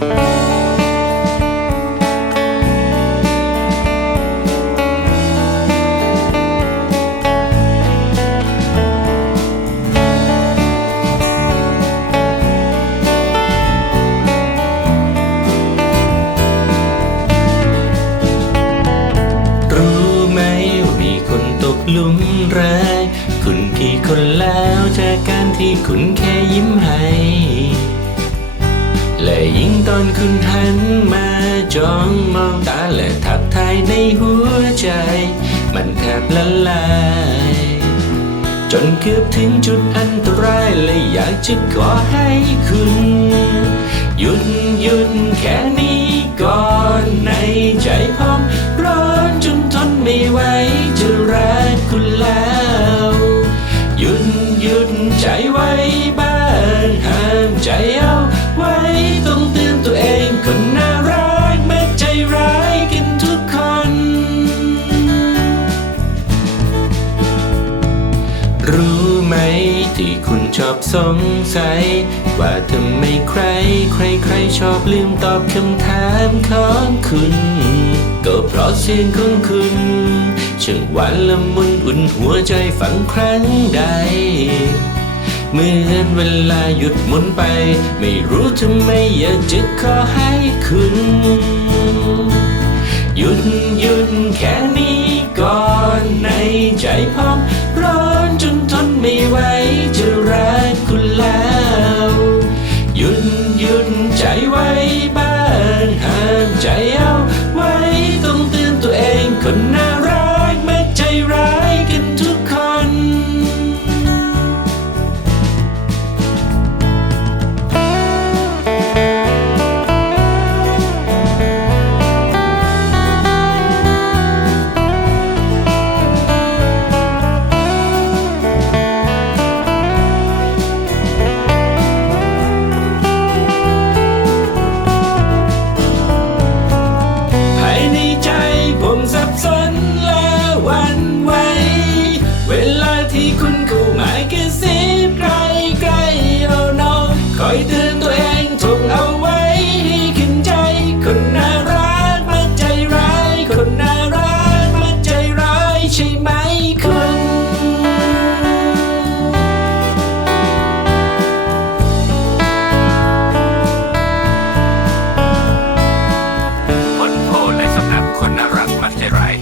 รู้ไหมว่ามีคนตกหลุมรักคุณกี่คนแล้วจากการที่คุณแค่ยิ้มให้ และยิ่งตอนคุณหันมาจ้องมองตาและทักทายในหัวใจ มันแทบละลาย จนเกือบถึงจุดอันตรายเลยอยากจะขอให้คุณ หยุดหยุดแค่นี้ก่อนในใจพร้อมร้อนจนทนไม่ไหวจะรักคุณแล้ว รู้ไหม ที่คุณชอบสงสัย ว่าทำไมใคร ใครใครชอบลืมตอบคำถามของคุณ ก็เพราะเสียงของคุณช่างหวานละมุนอุ่นหัวใจฝังครั้งใดเหมือนเวลาหยุดหมุนไป ไม่รู้ทำไมอยากจะขอให้คุณ หยุด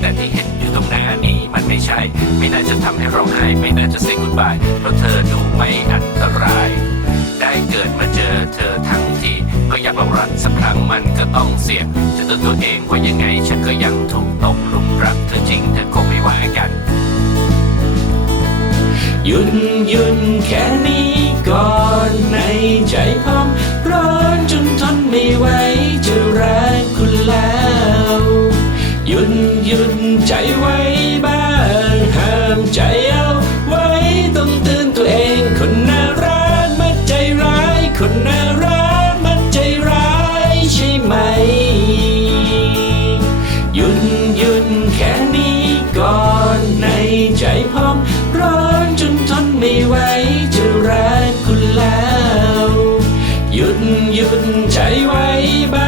แต่ที่เห็นอยู่ตรงหน้านี้มันไม่ใช่ ไม่น่าจะทำให้ร้องไห้ ไม่น่าจะเซ็งกุดบายเพราะเธอดูไม่อันตราย ได้เกิดมาเจอเธอทั้งทีก็อยากลองรักสักครั้งมันก็ต้องเสี่ยงจะเตือนตัวเองว่ายังไงฉันก็ยังถูกตกหลุมรักเธอจริงเธอคงไม่ว่ากันหยุดหยุดแค่นี้ก่อนในใจพอ ใจไว้บ้างห้ามใจเอาไว้ต้องเตือนตัวเองคนน่ารักมักใจร้ายคนน่ารักมักใจร้ายใช่ไหม หยุดหยุดแค่นี้ก่อนในใจพร้อมร้อนจนทนไม่ไหวจะรักคุณแล้ว หยุดหยุดใจไว้บ้าง